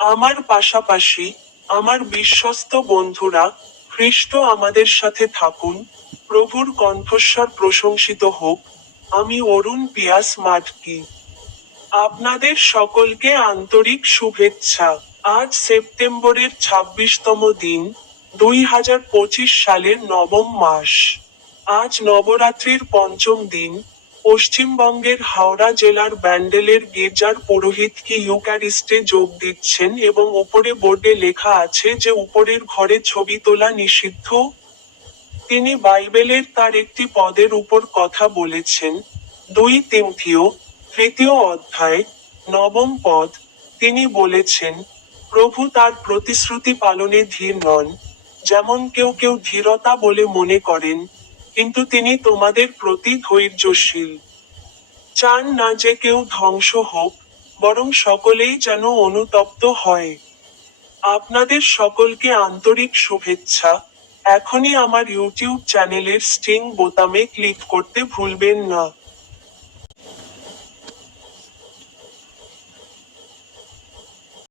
আমার পাশাপাশি আমার বিশ্বস্ত বন্ধুরা খ্রিস্ট আমাদের সাথে থাকুন, প্রভুর কণ্ঠস্বর প্রশংসিত হোক, আমি অরুণ পিয়াস মাটকি। আপনাদের সকলকে আন্তরিক শুভেচ্ছা। আজ সেপ্টেম্বরের ছাব্বিশতম দিন দুই হাজার পঁচিশ সালের নবম মাস। আজ নবরাত্রির পঞ্চম দিন পশ্চিমবঙ্গের হাওড়া জেলার ব্যান্ডেলের গির্জার পুরোহিত কি ইউক্যারিস্টে যোগ দিচ্ছেন এবং উপরে বোর্ডে লেখা আছে যে উপরের ঘরে ছবি তোলা নিষিদ্ধ। তিনি বাইবেলের তার একটি পদের উপর কথা বলেছেন। দুই তিমথিও, তৃতীয় অধ্যায়, নবম পদ, তিনি বলেছেন, প্রভু তার প্রতিশ্রুতি পালনে ধীর নন, যেমন কেউ কেউ ধীরতা বলে মনে করেন। কিন্তু তিনি তোমাদের প্রতি ধৈর্যশীল। চান না যে কেউ ধ্বংস হোক, বরং সকলেই যেন অনুতপ্ত হয়। আপনাদের সকলকে আন্তরিক শুভেচ্ছা। এখনই আমার ইউটিউব চ্যানেলের স্টিং বোতামে ক্লিক করতে ভুলবেন না।